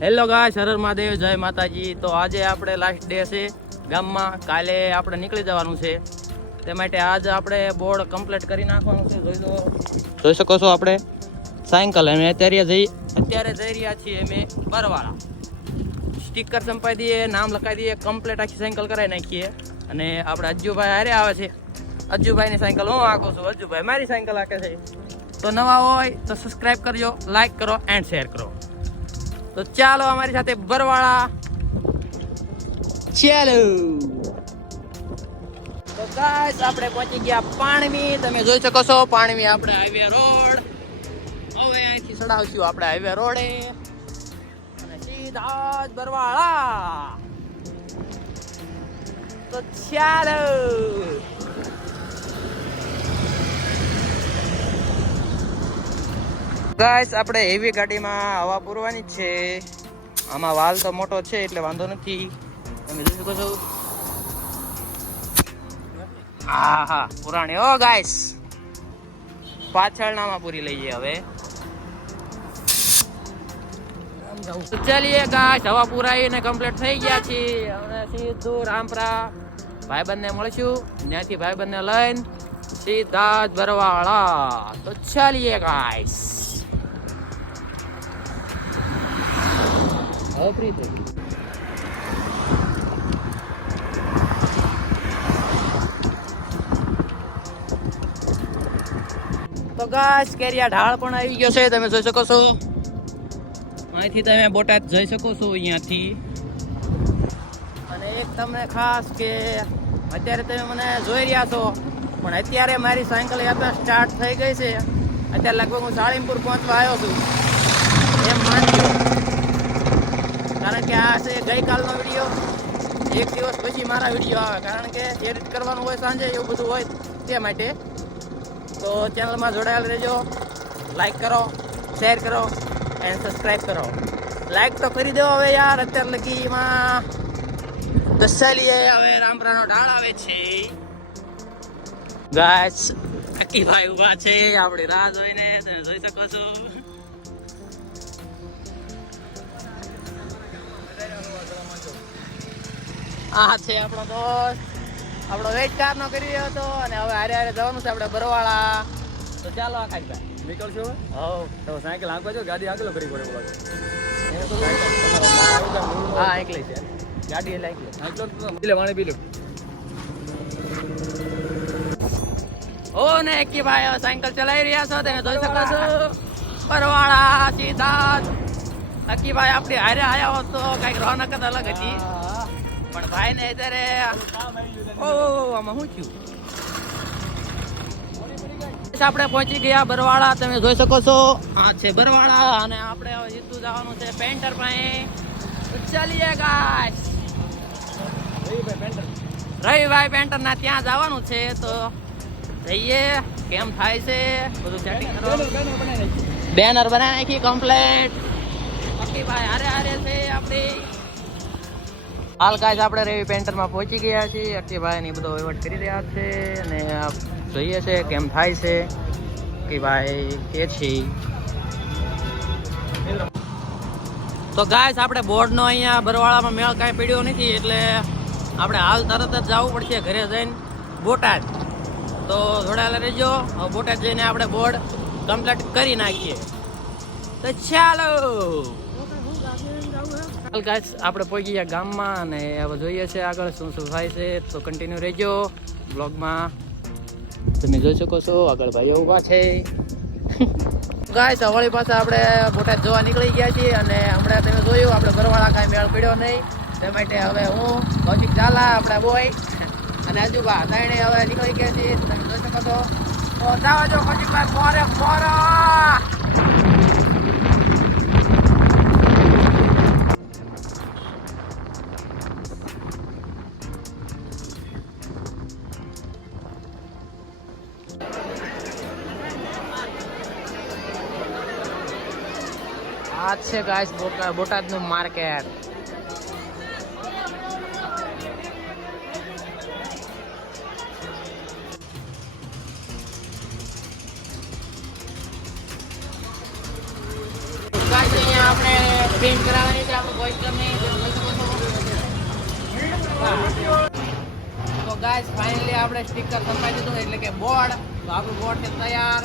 Hello guys, Har Har Mahadev, જય માતાજી। તો આજે આપણે લાસ્ટ ડે છે ગામમાં, કાલે આપણે નીકળી જવાનું છે, તે માટે આજ આપણે બોર્ડ કમ્પ્લીટ કરી નાખવાનું છે। જોઈ શકો છો આપણે સાયકલ અમે અત્યારે જઈ રહ્યા છીએ અમે બરવાળા। સ્ટીકર સંપાઈ દઈએ, નામ લખાઈ દઈએ, કમ્પ્લીટ આખી સાયકલ કરાવી નાખીએ। અને આપણે અજ્જુભાઈ હારે આવે છે, અજ્જુભાઈની સાયકલ હું હાંકું છું, અજ્જુભાઈ મારી સાયકલ હાંકે છે। તો નવા હોય તો સબસ્ક્રાઈબ કરજો, લાઈક કરો એન્ડ શેર કરો। તો ચાલો અમારી સાથે બરવાળા ચાલો। તો ગાઈસ આપણે પહોંચી ગયા પાણવી। તમે જોઈ શકો છો પાણવી આપણે હાઈવે રોડ। હવે અહીંથી ચડાવશું આપણે હાઈવે રોડે અને સીધા જ બરવાળા। તો ચાલો ગાઈસ, આપણે હેવી ગાડીમાં હવા પૂરવાની જ છે। આમાં વાલ તો મોટો છે એટલે વાંધો નથી, તમે જોઈ શકો છો। હા પુરાણી હો ગાઈસ, પાછળનામાં પૂરી લઈએ હવે। ચાલીએ ગાઈસ, હવા પુરાઈને કમ્પ્લીટ થઈ ગયા છે। હવે સીધું રામપરા ભાઈબંધને મળશું, ત્યાંથી ભાઈબંધને લઈને સીધા જ બરવાળા। તો ચાલીએ ગાઈસ। તો ગાઈસ, કેરિયા ઢાળ પણ આવી ગયો છે, તમે જોઈ શકો છો। અહીંથી તમે બોટાદ જઈ શકો છો અહીંયાથી। અને એક તમને ખાસ કે અત્યારે તમે મને જોઈ રહ્યા છો, પણ અત્યારે મારી સાયકલ યાત્રા સ્ટાર્ટ થઈ ગઈ છે। અત્યારે લગભગ હું સાળીમપુર પહોંચવા આવ્યો છું એમ માનજો, કારણ કે આ છે ગઈકાલનો વિડીયો। એક દિવસ પછી મારા વિડીયો આવે, કારણ કે એડિટ કરવાનું હોય સાંજે, એવું બધું હોય તે માટે। તો ચેનલમાં જોડાયેલ રહેજો, લાઈક કરો, શેર કરો એન્ડ સબસ્ક્રાઈબ કરો। લાઈક તો કરી દો હવે યાર, અત્યાર લગીમાં દસાલીએ હવે રામપરાનો ઢાળ આવે છે। ગાઈસ, અકીભાઈ ઊભા છે આપણી રાહ જોઈને, તમે જોઈ શકો છો। આ છે આપણો દોસ્ત, આપણો વેઇટ કાર નો કરી રહ્યો હતો અને હવે હારે હારે જવાનું છે આપણે બરવાળા। તો ચાલો આકાશભાઈ નીકળશો હવે? હવ તો સાયકલ હાંકવા જો, ગાડી હાંકલો કરી પડે બોલો। હા એકલી છે ગાડી, એટલે એકલી હાંકલો તો એટલે વાણી પી લો। ઓ ને અકીભાઈ હવે સાયકલ ચલાવી રહ્યા છો, તમે જોઈ શકો છો બરવાળા સીધા। અકીભાઈ આપણી હારે આયા હોત તો કઈક રોનક જ અલગ હતી, પણ ભાઈ ને અત્યારે આમાં શું થયું? આપણે પહોંચી ગયા બરવાળા, તમે જોઈ શકો છો આ છે બરવાળા। અને આપણે હવે સીધું જવાનું છે પેન્ટર પાસે। તો ચાલીએ ગાઈસ, રવિભાઈ પેન્ટર ના ત્યાં જવાનું છે। તો જઈએ, કેમ થાય છે બધું સેટિંગ કરવાનું। બેનર બનાવી નાખી કમ્પ્લીટ, અકીભાઈ હારે હારે છે આપણી। હાલ ગાઈસ, આપણે રવિ પેન્ટરમાં પહોંચી ગયા છીએ, અકીભાઈ ની બધો વહીવટ કરી રહ્યા છે અને જોઈએ છે કેમ થાય છે કે ભાઈ કે છે। તો ગાઈસ, આપણે બોર્ડનો અહીંયા બરવાળામાં મેળ કાંઈ પડ્યો નથી, એટલે આપણે હાલ તરત જ જવું પડશે ઘરે જઈને બોટાદ। તો જોડાયેલા રહેજો, બોટાદ જઈને આપણે બોર્ડ કમ્પ્લીટ કરી નાખીએ। તો ચાલો ગાઈસ, આપણે પહોંચી ગયા ગામમાં અને હવે જોઈએ છે આગળ શું શું થાય છે। તો કન્ટિન્યુ રહેજો બ્લોગમાં। તમે જોઈ શકો છો આગળ ભાઈઓ ઊભા છે। ગાઈસ, વળી પાછા આપણે બોટાદ જોવા નીકળી ગયા છીએ અને હમણાં તમે જોયું આપણે બરવાળા કાંઈ મેળ પડ્યો નહીં, તે માટે હવે હું કૌશિક ઝાલા, આપણા બોય અને અજુબા ત્રણે હવે નીકળી ગયા છીએ, તમે જોઈ શકો છો। તો જાઓ જો કૌશિકભાઈ, મોરે મોરા। આ છે ગાઈસ બોટાદનું માર્કેટ। આપણે પ્રિન્ટ કરાવવાની છે મોઇસ્ચરની જે જોઈ શકો છો. તો ગાઈસ ફાઇનલી આપણે સ્ટીકર સંપાઈ દીધું એટલે કે બોર્ડ. તો આપણું બોર્ડ છે તૈયાર.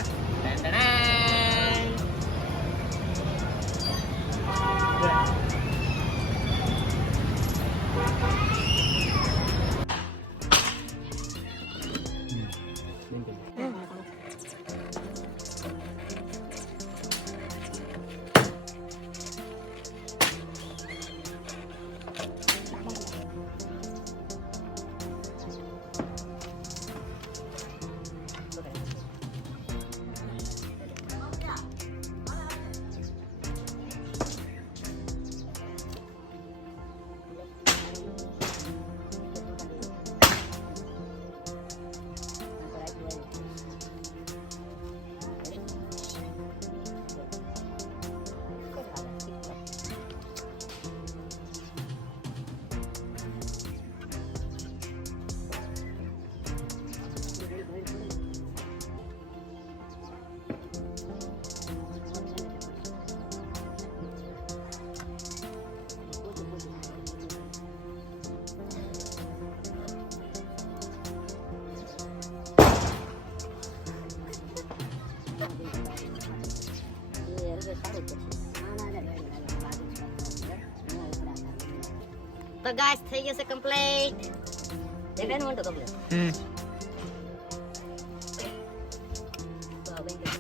તો ગાઈસ થઈ ગયું છે કમ્પ્લીટ. દેખાય ને મોટો કમ્પ્લીટ.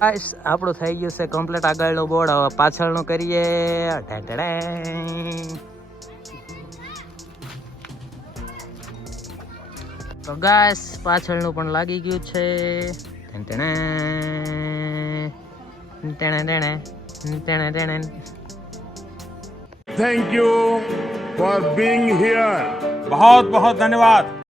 ગાઈસ આપણું થઈ ગયું છે કમ્પ્લીટ આગળનું બોર્ડ. હવે પાછળનું કરીએ. તો ગાઈસ પાછળનું પણ લાગી ગયું છે. Thank you for being here. बहुत बहुत धन्यवाद।